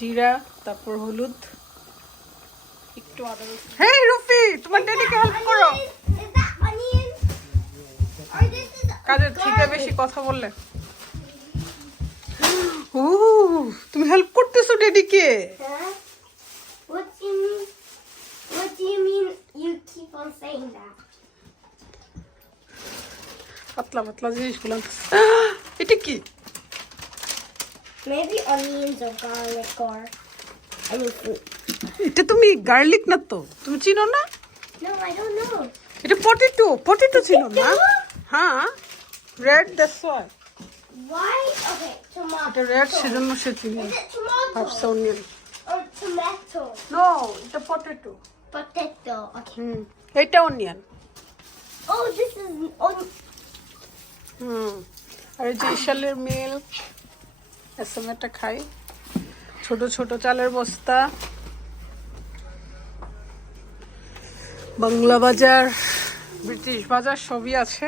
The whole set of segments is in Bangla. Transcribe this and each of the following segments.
জিরা, তারপর হলুদ, একটু আদা রসুন। হেই রুফি, তোমার ড্যাডিকে হেল্প করো। কাজের থেকে বেশি কথা বললে। ও, তুমি হেল্প করতেছো ড্যাডিকে? What do you mean? What do you mean you keep on saying that? পাতলা পাতলা জিনিসগুলো এটা কি? Maybe onions or garlic or anything. এটা তুমি গার্লিক না তো, তুমি চিনো না? No, I don't know. এটা পটেটো ছিল না? হ্যাঁ, red, that's why. Why? Okay, tomato. এটা রেড, সেজন্য সে চিনি। Is it tomato? ভাবছে অনিয়ন। Or tomato? নো, এটা পটেটো। Potato. Okay. এটা অনিয়ন। Oh, this is আর এই যে ইশালের মিল্ক, এসএমটা খাই। ছোট ছোট চালের বস্তা, বাংলা বাজার, ব্রিটিশ বাজার সবই আছে।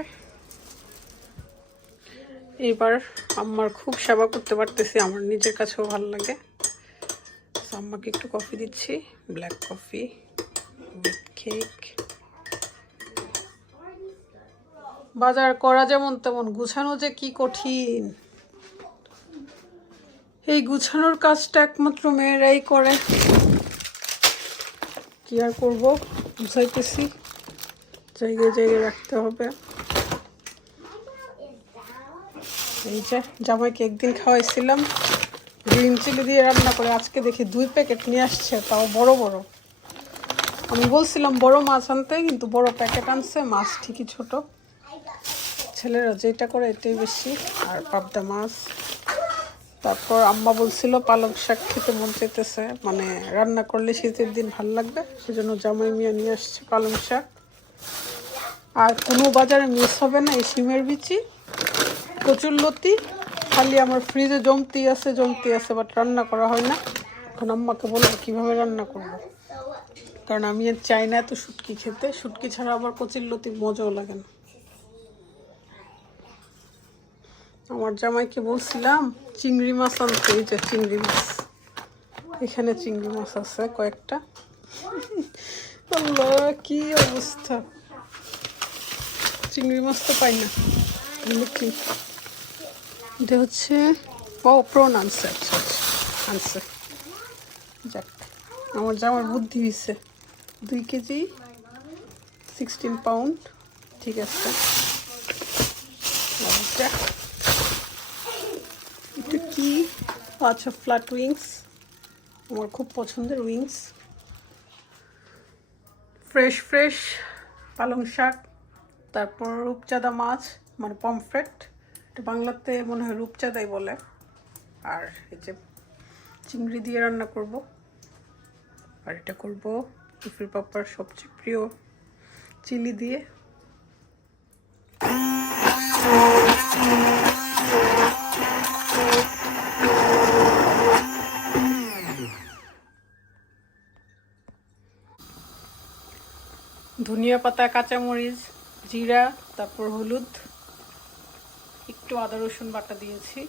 এবার আম্মার খুব সেবা করতে পারতেছি, আমার নিজের কাছেও ভালো লাগে। আম্মাকে একটু কফি দিচ্ছি, ব্ল্যাক কফি উইথ কেক। বাজার করা যেমন তেমন, গুছানো যে কি কঠিন। এই গুছানোর কাজটা একমাত্র মেয়েরাই করে। কি আর করবো, গুছাইতেছি, জায়গায় জায়গায় রাখতে হবে। এই যে জামাইকে একদিন খাওয়াইছিলাম গ্রিন চিলি দিয়ে রান্না করে, আজকে দেখি 2 প্যাকেট নিয়ে আসছে, তাও বড় বড়। আমি বলছিলাম বড় মাছ আনতে, কিন্তু বড় প্যাকেট আনছে, মাছ ঠিকই ছোট। ছেলেরা যেটা করে এটাই বেশি। আর পাবদা মাছ। তারপর আম্মা বলছিল পালং শাক খেতে মন চাইতেছে, মানে রান্না করলে শীতের দিন ভাল লাগবে, সেজন্য জামাই মিয়া নিয়ে আসছে পালং শাক। আর কোনো বাজারে মিস হবে না এই শিমের বিচি, কচুরলতি, খালি আমার ফ্রিজে জমতি আছে, বাট রান্না করা হয় না। এখন আম্মাকে বলবো কীভাবে রান্না করবো, কারণ আমি আর চাই না এত শুটকি খেতে। শুটকি ছাড়া আবার কচুরলতির মজাও লাগে না। আমার জামাইকে বলছিলাম চিংড়ি মাছ আনতে, এই যে চিংড়ি মাছ, এখানে চিংড়ি মাছ আছে কয়েকটা। আল্লাহ কি অবস্থা, চিংড়ি মাছ তো পাই না। কি এটা হচ্ছে, ও প্রন আনছে, আচ্ছা আনছে। যাক, আমার জামার বুদ্ধি হয়েছে। 2 কেজি 16 পাউন্ড, ঠিক আছে। এটা কি? আচ্ছা, ফ্ল্যাট উইংস, আমার খুব পছন্দের উইংস। ফ্রেশ ফ্রেশ পালং শাক, তারপর রূপচাঁদা মাছ, মানে পমফ্রেট, এটা বাংলাতে মনে হয় রূপচাঁদাই বলে। আর এই যে চিংড়ি দিয়ে রান্না করব। আর এটা করব রুফির পাপার সবচেয়ে প্রিয় চিলি দিয়ে। ধনিয়া পাতা, কাঁচামরিচ, জিরা, তারপর হলুদ, একটু আদা রসুন বাটা দিয়েছি।